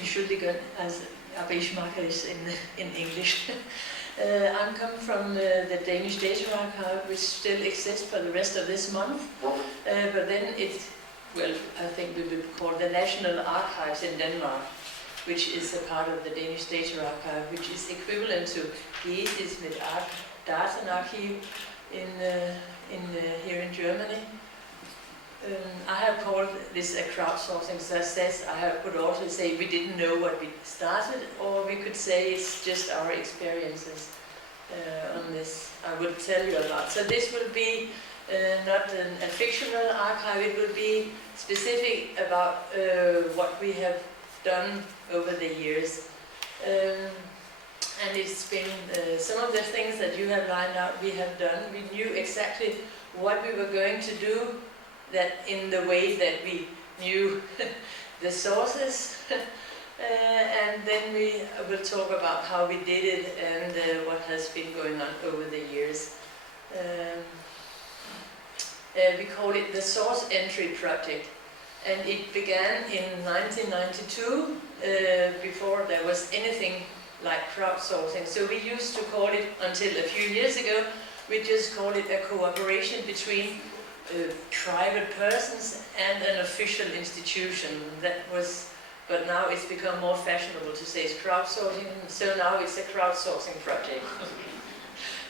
Entschuldigen, as Abischmacher is in English. I'm coming from the Danish Data Archive, which still exists for the rest of this month, but then it, well, I think we will call the National Archives in Denmark, which is a part of the Danish Data Archive, which is equivalent to GEDIS with Datenarchiv here in Germany. I have called this a crowdsourcing success. Could also say we didn't know what we started, or we could say it's just our experiences on this. I will tell you a lot. So this will be not a fictional archive, it will be specific about what we have done over the years. And it's been some of the things that you have lined out we have done. We knew exactly what we were going to do, that in the way that we knew the sources, and then we will talk about how we did it and what has been going on over the years. We call it the Source Entry Project, and it began in 1992, before there was anything like crowdsourcing. So we used to call it, until a few years ago, we just called it a cooperation between private persons and an official institution. That was, but now it's become more fashionable to say it's crowdsourcing, so now it's a crowdsourcing project.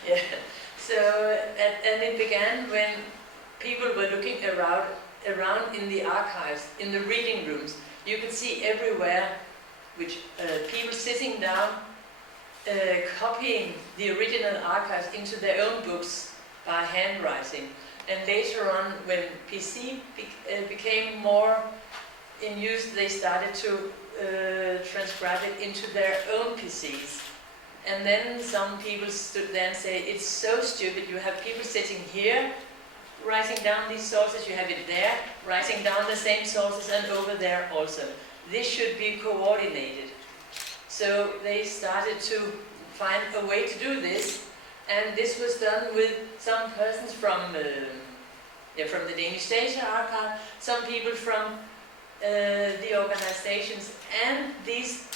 Yeah. So, and it began when people were looking around in the archives, in the reading rooms. You could see everywhere which people sitting down, copying the original archives into their own books by handwriting. And later on, when PC became more in use, they started to transcribe it into their own PCs. And then some people stood there and say, it's so stupid, you have people sitting here, writing down these sources, you have it there, writing down the same sources, and over there also. This should be coordinated. So they started to find a way to do this. And this was done with some persons from the Danish Data Archive, some people from the organizations, and these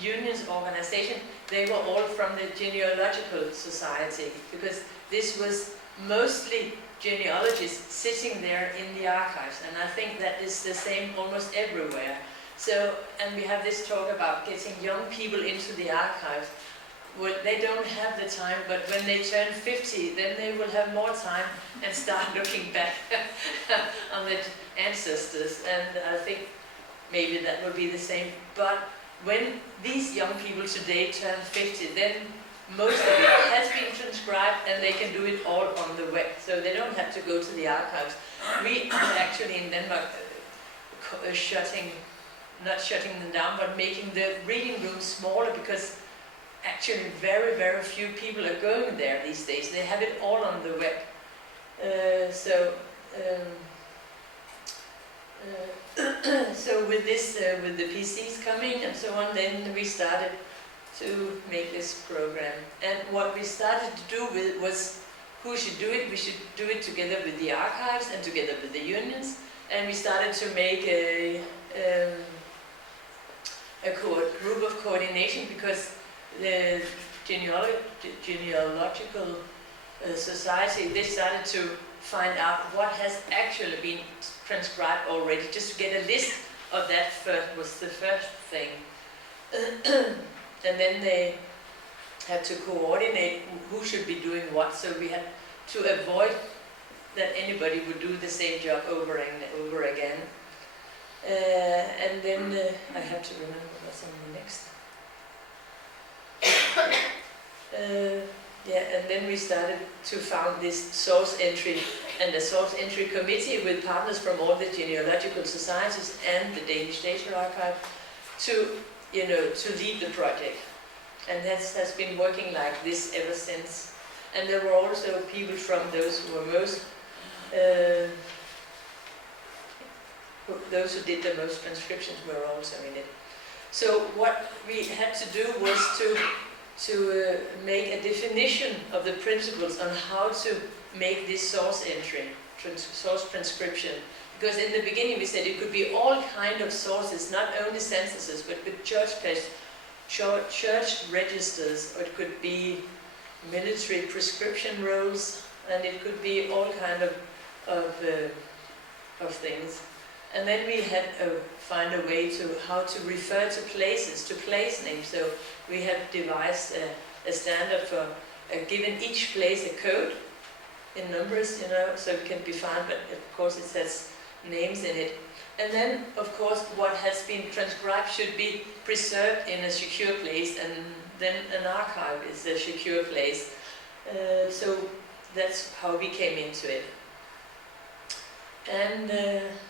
unions organizations, they were all from the Genealogical Society, because this was mostly genealogists sitting there in the archives, and I think that is the same almost everywhere. So, and we have this talk about getting young people into the archives. Well, they don't have the time, but when they turn 50, then they will have more time and start looking back on the ancestors. And I think maybe that will be the same. But when these young people today turn 50, then most of it has been transcribed and they can do it all on the web. So they don't have to go to the archives. We are actually in Denmark not shutting them down, but making the reading rooms smaller, because actually very, very few people are going there these days. They have it all on the web. So with this, with the PCs coming and so on, then we started to make this program. And what we started to do was, who should do it? We should do it together with the archives and together with the unions. And we started to make a group of coordination, because the Genealogical Society, they started to find out what has actually been transcribed already, just to get a list of that was the first thing. And then they had to coordinate who should be doing what, so we had to avoid that anybody would do the same job over and over again. And then I have to remember what's on the next. And then we started to found this source entry and the source entry committee with partners from all the genealogical societies and the Danish Data Archive to lead the project. And that has been working like this ever since. And there were also people from those who were most, those who did the most transcriptions were also in it. So what we had to do was to make a definition of the principles on how to make this source entry. source transcription. Because in the beginning we said it could be all kind of sources, not only censuses, but with church registers, or it could be military prescription rolls, and it could be all kind of things. And then we had to find a way to how to refer to places, to place names. So we have devised a standard for giving each place a code in numbers, so it can be found, but of course it says names in it. And then, of course, what has been transcribed should be preserved in a secure place, and then an archive is a secure place. So that's how we came into it. And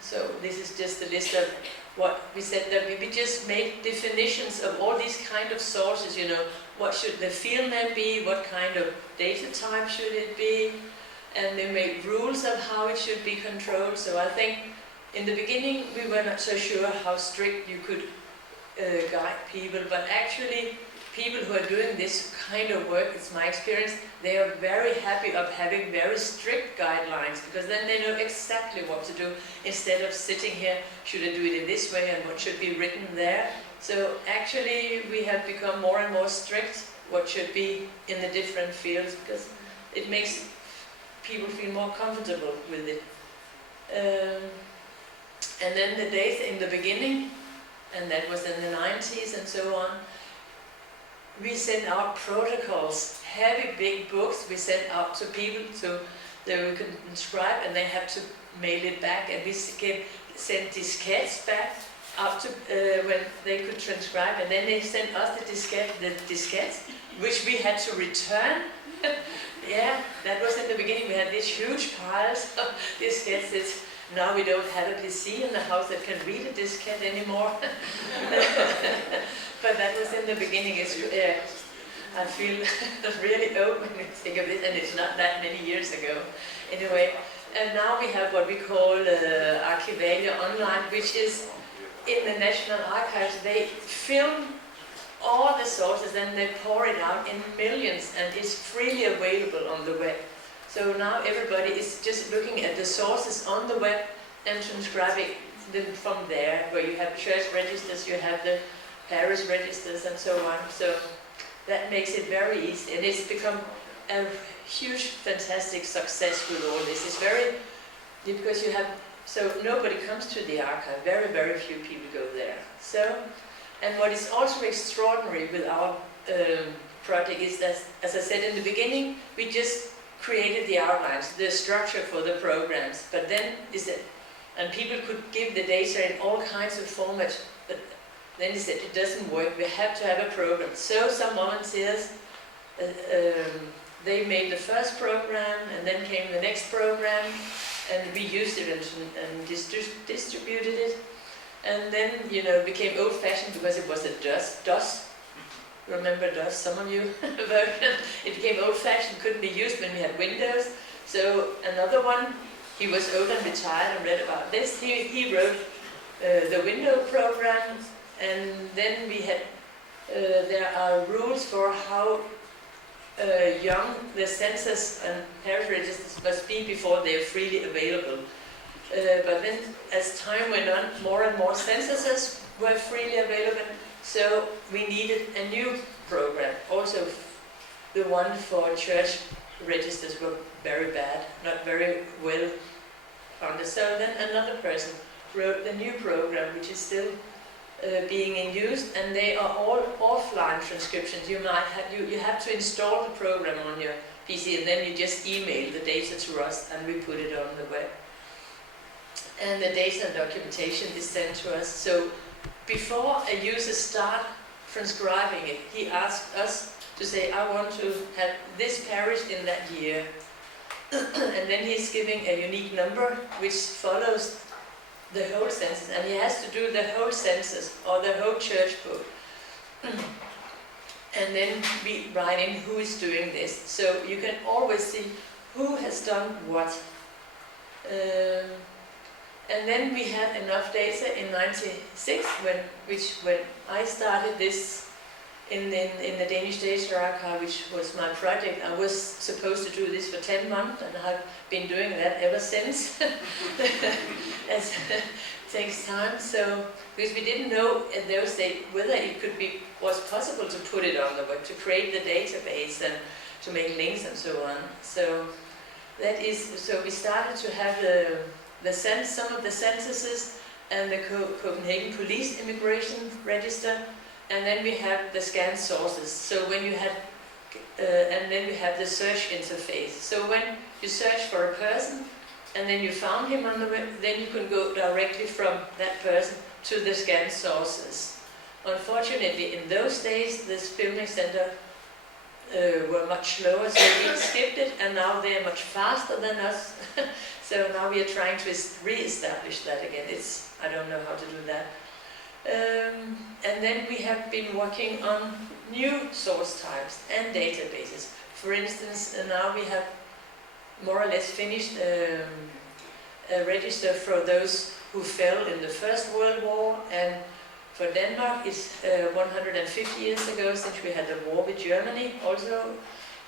so this is just a list of what we said, that we just make definitions of all these kind of sources, what should the field name be, what kind of data type should it be, and they made rules of how it should be controlled. So I think in the beginning we were not so sure how strict you could guide people, but actually people who are doing this kind of work, it's my experience, they are very happy of having very strict guidelines, because then they know exactly what to do, instead of sitting here, should I do it in this way and what should be written there. So actually we have become more and more strict what should be in the different fields, because it makes people feel more comfortable with it. And then the data in the beginning, and that was in the 90s and so on, we sent out protocols, heavy big books we sent out to people so that we could transcribe, and they had to mail it back, and we sent diskettes back up to when they could transcribe, and then they sent us the diskettes, which we had to return. Yeah, that was in the beginning. We had these huge piles of diskettes. Now we don't have a PC in the house that can read a diskette anymore. But that was in the beginning. I feel really old when we think of it, and it's not that many years ago. Anyway, and now we have what we call Archivalia Online, which is in the National Archives. They film all the sources and they pour it out in millions, and it's freely available on the web. So now everybody is just looking at the sources on the web and transcribing them from there, where you have church registers, you have the parish registers and so on. So that makes it very easy, and it's become a huge, fantastic success with all this. It's because you have, so nobody comes to the archive, very, very few people go there. So, and what is also extraordinary with our project is that, as I said in the beginning, we just created the outlines, the structure for the programs, but then and people could give the data in all kinds of formats, but then he said it doesn't work, we have to have a program. So some volunteers, they made the first program, and then came the next program, and we used it and distributed it, and then it became old-fashioned because it was a DOS. Remember DOS, some of you version? It became old-fashioned, couldn't be used when we had Windows. So another one, he was old and retired and read about this. He wrote the window program, and then we had, there are rules for how young the census and parish registers must be before they are freely available. But then as time went on, more and more censuses were freely available. So we needed a new program. Also, the one for church registers were very bad, not very well founded. So then another person wrote the new program, which is still being in use, and they are all offline transcriptions. You have to install the program on your PC, and then you just email the data to us, and we put it on the web. And the data and documentation is sent to us. So before a user starts transcribing it, he asks us to say, I want to have this parish in that year. And then he's giving a unique number which follows the whole census, and he has to do the whole census or the whole church book. And then we write in who is doing this. So you can always see who has done what. And then we had enough data in '96, when I started this in the Danish Data Archive, which was my project. I was supposed to do this for 10 months, and I've been doing that ever since. As it takes time. So, because we didn't know in those days whether it was possible to put it on the web, to create the database and to make links and so on. So so we started to have some of the censuses and the Copenhagen Police Immigration Register, and then we have the scanned sources. So when you had, and then we have the search interface. So when you search for a person, and then you found him on the web, then you can go directly from that person to the scanned sources. Unfortunately, in those days, the Filming Center were much slower, so we skipped it, and now they are much faster than us. So now we are trying to re-establish that again. I don't know how to do that. And then we have been working on new source types and databases. For instance, now we have more or less finished a register for those who fell in the First World War, and for Denmark it's 150 years ago since we had the war with Germany also,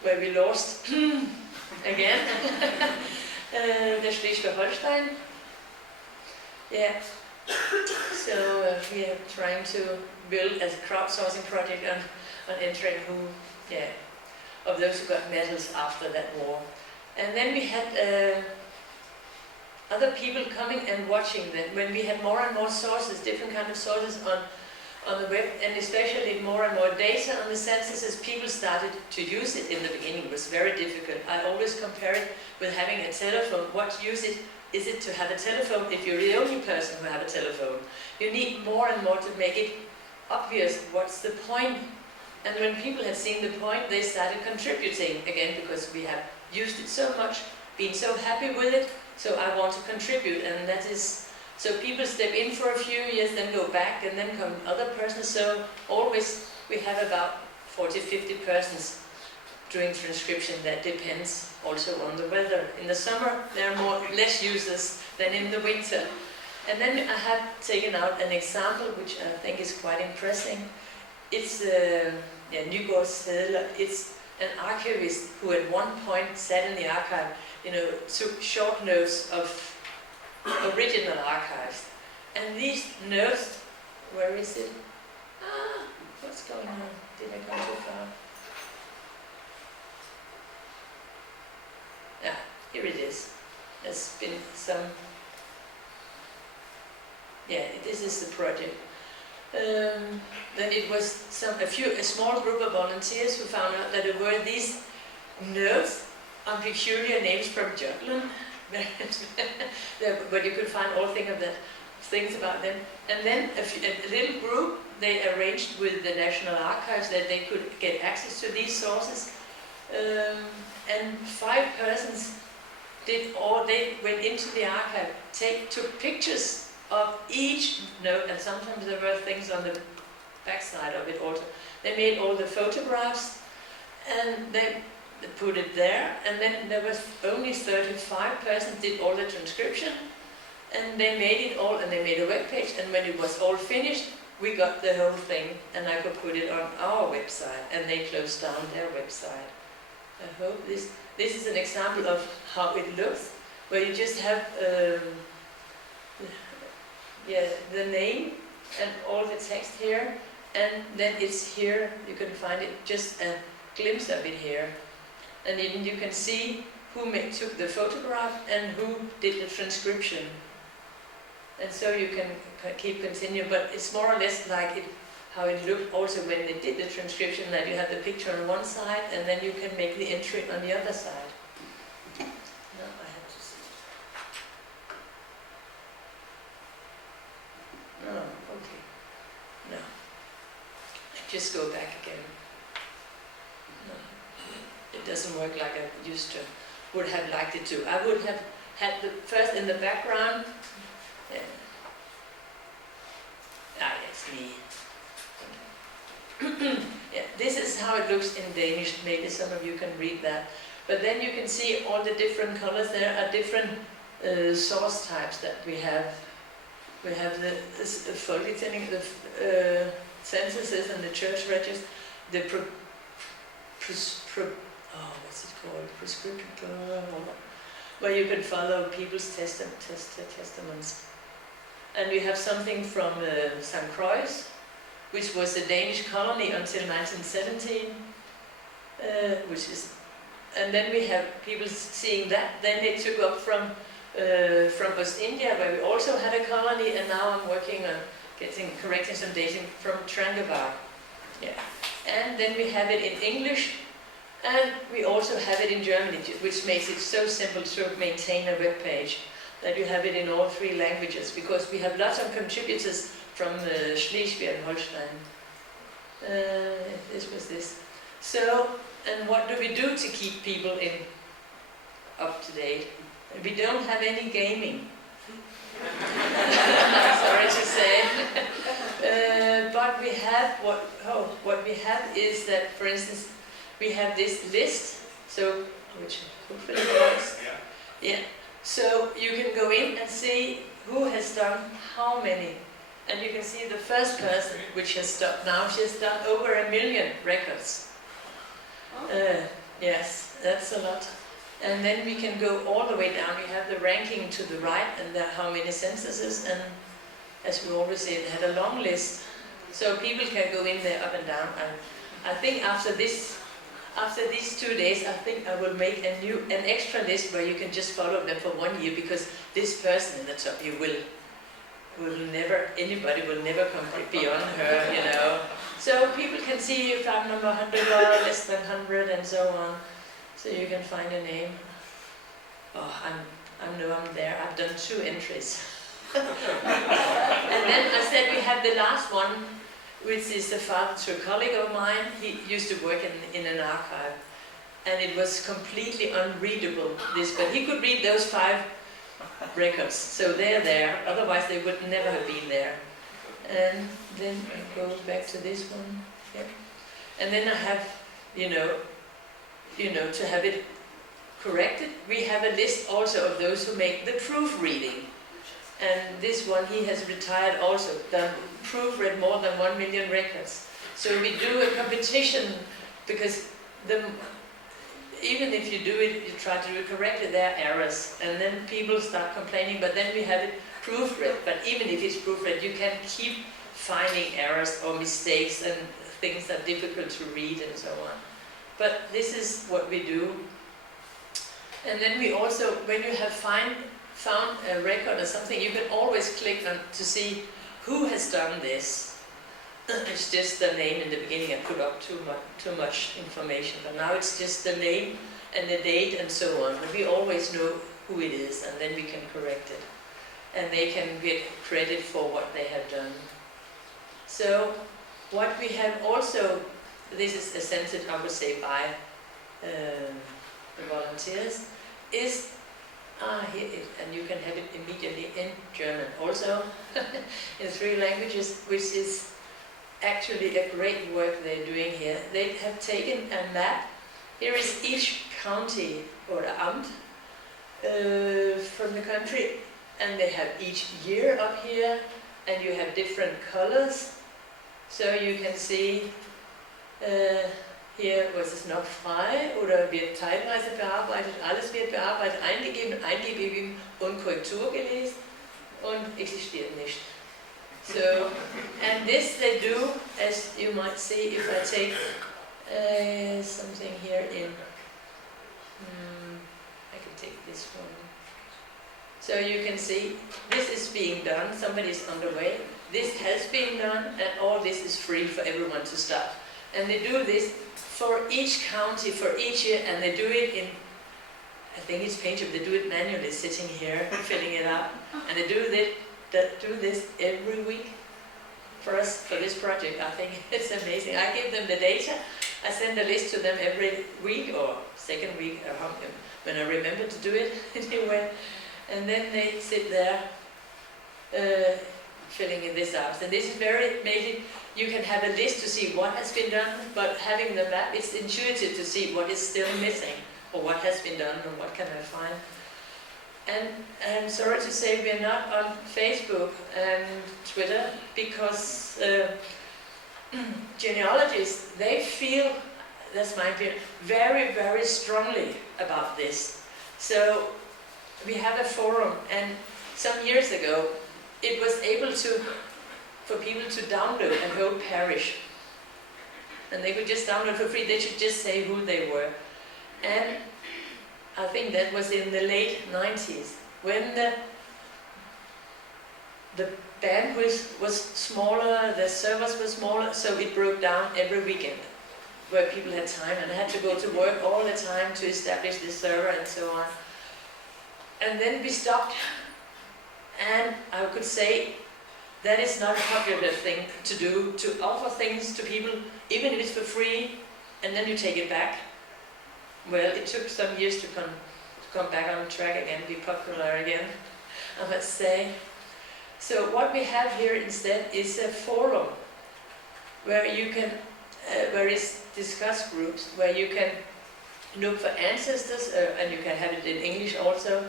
where we lost again the Schleswig-Holstein. Yeah. So we are trying to build a crowdsourcing project on entering of those who got medals after that war. And then we had other people coming and watching them. When we had more and more sources, different kind of sources on the web, and especially more and more data on the censuses, people started to use it. In the beginning it was very difficult. I always compare it with having a telephone. What use is it to have a telephone if you're the only person who have a telephone? You need more and more to make it obvious what's the point. And when people had seen the point, they started contributing again, because we have used it so much, been so happy with it, so I want to contribute. And that is, so people step in for a few years, then go back, and then come other persons. So always we have about 40-50 persons doing transcription. That depends also on the weather. In the summer there are less users than in the winter. And then I have taken out an example which I think is quite impressive. It's Nygaard Stedler. It's an archivist who at one point sat in the archive, took short notes of original archives. And these notes, where is it? What's going on? Did I go too far? Yeah, here it is. There's been some. Yeah, this is the project. Then it was a small group of volunteers who found out that there were these notes on peculiar names from Jutland, but you could find all things about them. And then a little group, they arranged with the National Archives that they could get access to these sources. And 5 persons they went into the archive, took pictures of each note, and sometimes there were things on the backside of it also. They made all the photographs, and they put it there, and then there was only 35 persons did all the transcription, and they made it all, and they made a web page, and when it was all finished, we got the whole thing, and I could put it on our website, and they closed down their website. I hope this is an example of how it looks, where you just have the name and all the text here, and then it's here, you can find it, just a glimpse of it here. And then you can see who took the photograph and who did the transcription. And so you can keep continuing, but it's more or less like how it looked also when they did the transcription, that you have the picture on one side and then you can make the entry on the other side. Now I have to see. No, okay. No. Just go back again. No. It doesn't work like I used to. Would have liked it to. I would have had the first in the background. It's me. Yeah, this is how it looks in Danish. Maybe some of you can read that. But then you can see all the different colors. There are different source types that we have. We have the folketælling, the censuses and the church registers. the what's it called? Prescription, where you can follow people's testaments. And we have something from St. Croix, which was a Danish colony until 1917, and then we have people seeing that. Then they took up from West India, where we also had a colony, and now I'm working on correcting some dating from Tranquebar. Yeah. And then we have it in English, and we also have it in German, which makes it so simple to maintain a web page, that you have it in all 3 languages, because we have lots of contributors from Schleswig and Holstein. This was this. So, and what do we do to keep people up to date? We don't have any gaming. Sorry to say. But we have what we have is that, for instance, we have this list. So, which hopefully works. Yeah. So you can go in and see who has done how many. And you can see the first person, which has stopped now, she has done over 1 million records. Yes, that's a lot. And then we can go all the way down. We have the ranking to the right and how many censuses. And as we always say, they had a long list. So people can go in there up and down. And I think after these 2 days, I think I will make an extra list where you can just follow them for 1 year, because this person in the top, anybody will never come beyond her, you know. So people can see if I'm number 100 or less than 100 and so on. So you can find a name. Oh, I know I'm there. I've done 2 entries. And then I said we have the last one, which is the father to a colleague of mine. He used to work in an archive, and it was completely unreadable, but he could read those 5 records, so they're there, otherwise they would never have been there. And then I go back to this one, yeah. And then I have, to have it corrected, we have a list also of those who make the proofreading. And this one, he has retired also, done proofread more than 1 million records. So we do a competition, because even if you do it, you try to do it correctly, there are errors. And then people start complaining, but then we have it proofread. But even if it's proofread, you can keep finding errors or mistakes and things that are difficult to read and so on. But this is what we do. And then we also, when you have found a record or something, you can always click on to see who has done this. It's just the name in the beginning. I put up too much information, but now it's just the name and the date and so on. But we always know who it is, and then we can correct it. And they can get credit for what they have done. So what we have also, this is assented, I would say, by the volunteers, is here it, and you can have it immediately in German also, in 3 languages, which is actually a great work they're doing here. They have taken a map. Here is each county or amt from the country, and they have each year up here, and you have different colors. So you can see hier, was es noch frei oder wird teilweise bearbeitet, alles wird bearbeitet, eingegeben und Korrektur gelesen und existiert nicht. So, and this they do, as you might see if I take something here in, I can take this one. So you can see, this is being done, somebody's on the way, this has been done, and all this is free for everyone to start. And they do this for each county, for each year, and they do it in, I think it's painted, they do it manually, sitting here, filling it up, and they do this every week for us, for this project. I think it's amazing. I give them the data, I send a list to them every week, or second week, when I remember to do it anyway, and then they sit there filling this out. And this is very amazing. You can have a list to see what has been done, but having the map, it's intuitive to see what is still missing, or what has been done, or what can I find. And I'm sorry to say we're not on Facebook and Twitter, because genealogists, they feel, that's my opinion, very, very strongly about this. So we have a forum, and some years ago it was able for people to download a whole parish. And they could just download for free, they should just say who they were. And I think that was in the late 90s, when the bandwidth was smaller, the servers were smaller, so it broke down every weekend, where people had time and had to go to work all the time to establish the server and so on. And then we stopped, and I could say that is not a popular thing to do, to offer things to people, even if it's for free, and then you take it back. Well, it took some years to come back on track again, be popular again, I must say. So what we have here instead is a forum where you can, where it's discuss groups, where you can look for ancestors, and you can have it in English also,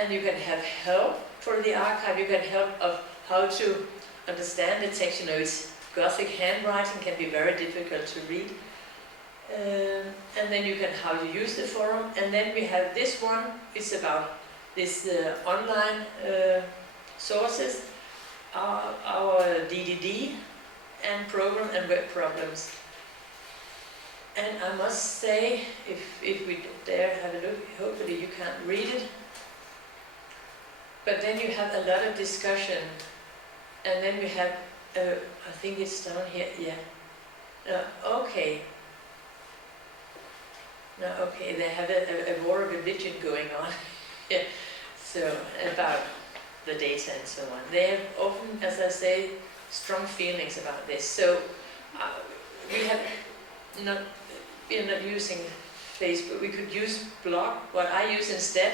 and you can have help for the archive, you can help of how to understand the text. You know, it's Gothic handwriting, can be very difficult to read. And then you can how to use the forum. And then we have this one, it's about this online sources, our DDD, and program and web problems. And I must say, if we dare have a look, hopefully you can't read it, but then you have a lot of discussion, and then we have, I think it's down here, yeah. Okay. No, okay, they have a war of religion going on. Yeah. So, about the data and so on. They have often, as I say, strong feelings about this. So, we have we're not using Facebook. We could use blog. What I use instead,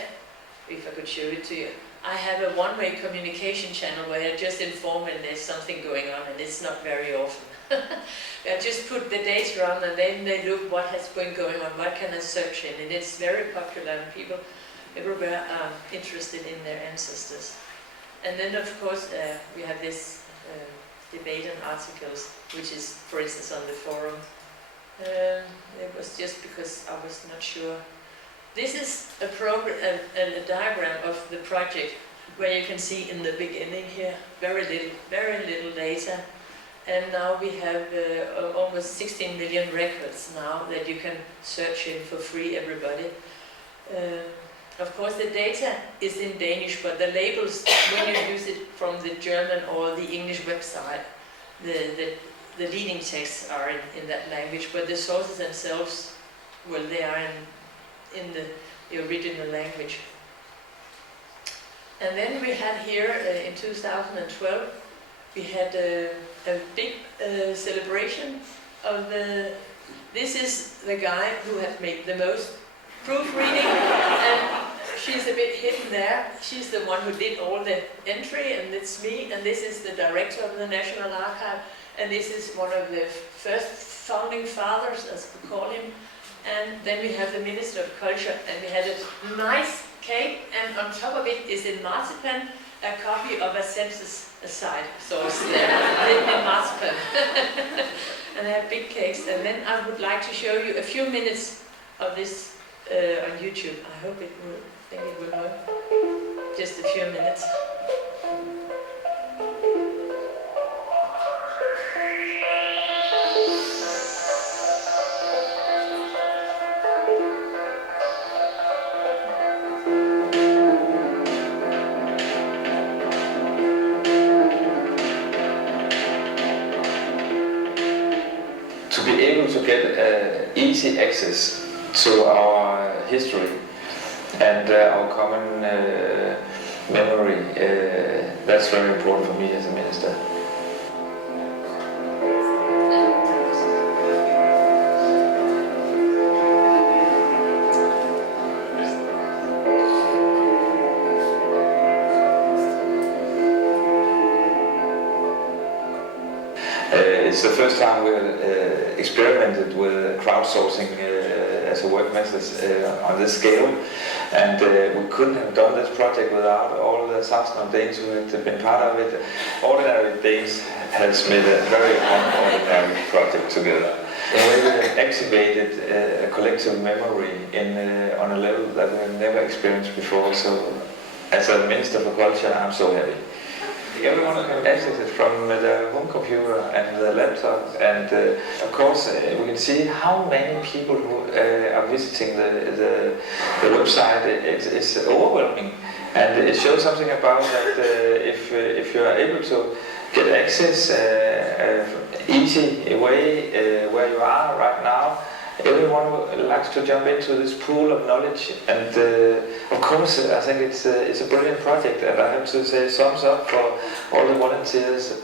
if I could show it to you, I have a one-way communication channel where I just inform when there's something going on, and it's not very often. I just put the data on, and then they look what has been going on, what can I search in, and it's very popular, and people everywhere are interested in their ancestors. And then of course we have this debate and articles, which is, for instance, on the forum. It was just because I was not sure. This is a diagram of the project, where you can see in the beginning here very little data, and now we have almost 16 million records now that you can search in for free, everybody. Of course the data is in Danish, but the labels, when you use it from the German or the English website, the leading texts are in that language, but the sources themselves, well, they are in the original language. And then we had here in 2012, we had a big celebration of this is the guy who has made the most proofreading, and she's a bit hidden there. She's the one who did all the entry, and it's me, and this is the director of the National Archive, and this is one of the first founding fathers, as we call him. And then we have the Minister of Culture, and we had a nice cake, and on top of it is in marzipan a copy of a census site source there, written in marzipan. And I have big cakes, and then I would like to show you a few minutes of this on YouTube. I hope it will work. Just a few minutes. To get easy access to our history and our common memory, that's very important for me as a minister. It's the first time we experimented with crowdsourcing as a work method on this scale, and we couldn't have done this project without all the thousands of Danes who had been part of it. Ordinary Danes has made a very unordinary project together. In a way, we have activated a collective memory on a level that we have never experienced before. So, as a Minister for Culture, I'm so happy. Everyone can access it from the home computer and the laptop, and of course we can see how many people who are visiting the website. It's overwhelming, and it shows something about that if you are able to get access easy way where you are right now, everyone likes to jump into this pool of knowledge, and of course I think it's a brilliant project, and I have to say thumbs up for all the volunteers.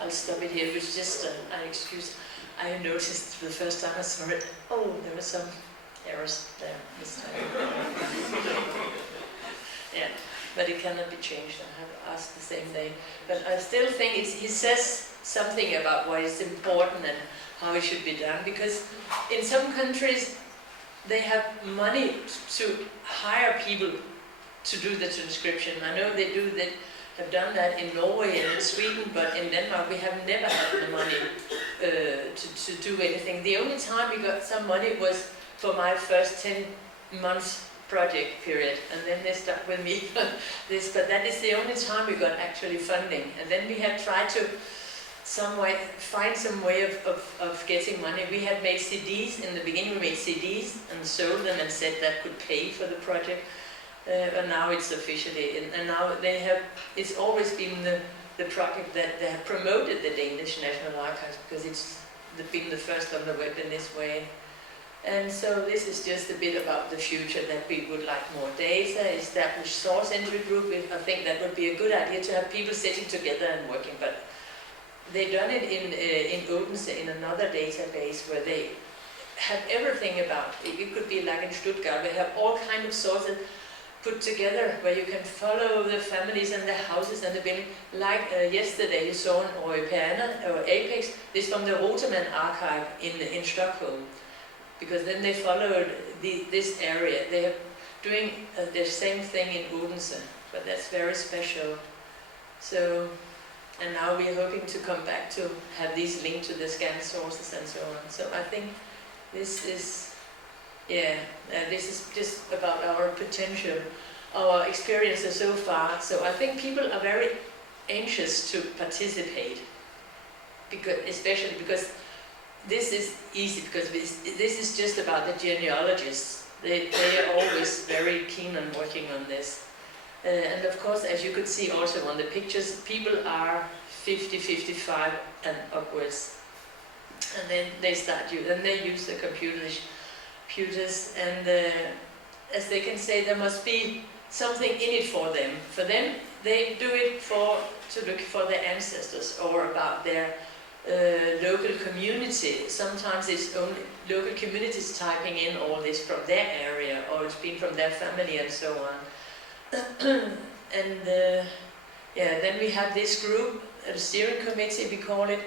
I'll stop it here. It was just an excuse. I noticed the first time I saw it. Oh, there were some errors there this time. Yeah. But it cannot be changed. I have asked the same day. But I still think he says something about what is important and how it should be done. Because in some countries, they have money to hire people to do the transcription. I know they have done that in Norway and in Sweden, but in Denmark we have never had the money to do anything. The only time we got some money was for my first 10 months project period, and then they stuck with me for this, but that is the only time we got actually funding. And then we have tried to find some way of getting money. We had made CDs in the beginning. We made CDs and sold them and said that could pay for the project, but now it's officially, and now it's always been the project that they have promoted the Danish National Archives, because it's been the first on the web in this way. And so this is just a bit about the future, that we would like more data, establish source entry group. I think that would be a good idea to have people sitting together and working, but they've done it in Odense, in another database where they have everything about it. It could be like in Stuttgart, we have all kinds of sources put together where you can follow the families and the houses and the building. Like yesterday you saw in Apex, this from the Roteman archive in Stockholm. Because then they followed this area. They are doing the same thing in Odense, but that's very special. So, and now we're hoping to come back to have these linked to the scanned sources and so on. So I think this is, this is just about our potential, our experiences so far. So I think people are very anxious to participate, especially because this is easy, because this is just about the genealogists. They are always very keen on working on this. And of course, as you could see also on the pictures, people are 50, 55 and upwards. And then they use the computers, and as they can say, there must be something in it for them. For them, they do it to look for their ancestors or about their local community. Sometimes it's only local communities typing in all this from their area, or it's been from their family and so on. And then we have this group, a steering committee we call it,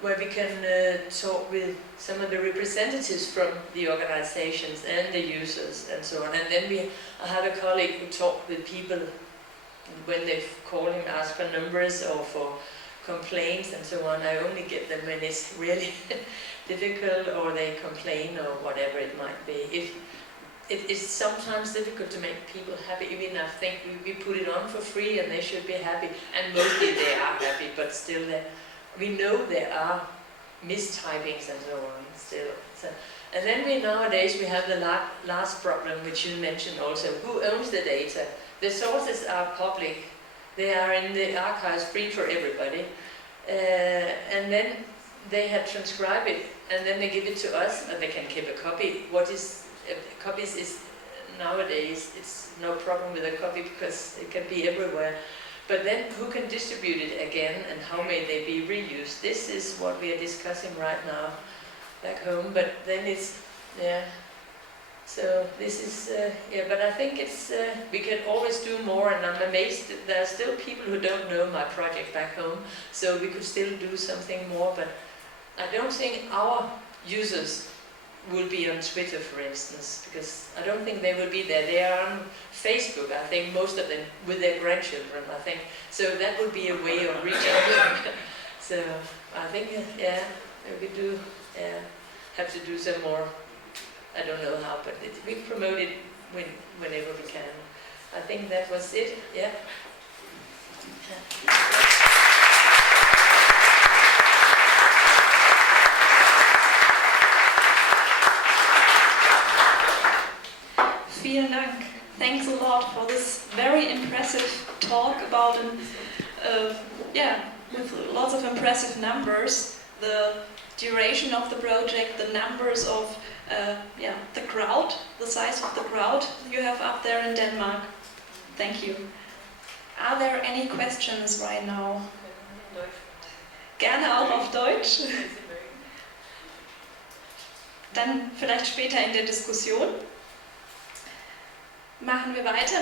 where we can talk with some of the representatives from the organizations and the users and so on. And then I have a colleague who talks with people when they call him, ask for numbers or for complaints and so on. I only get them when it's really difficult, or they complain, or whatever it might be. It is sometimes difficult to make people happy. Even I think we put it on for free and they should be happy, and mostly they are happy, but still we know there are mistypings and so on still. So, and then nowadays we have the last problem, which you mentioned also. Who owns the data? The sources are public. They are in the archives, free for everybody. And then they have transcribed it, and then they give it to us, and they can keep a copy. Copies is nowadays, it's no problem with a copy because it can be everywhere. But then who can distribute it again, and how may they be reused? This is what we are discussing right now back home. But then it's, So this is, yeah, but I think it's, we can always do more, and I'm amazed that there are still people who don't know my project back home, so we could still do something more, but I don't think our users will be on Twitter, for instance, because I don't think they will be there. They are on Facebook, I think, most of them, with their grandchildren, I think. So that would be a way of reaching them. So I think, yeah, we do have to do some more. I don't know how, but we promote it whenever we can. I think that was it, yeah. Vielen Dank. Thanks a lot for this very impressive talk about with lots of impressive numbers, the duration of the project, the numbers of the crowd, the size of the crowd you have up there in Denmark. Thank you. Are there any questions right now? Gerne auch auf Deutsch. Dann vielleicht später in der Diskussion. Machen wir weiter.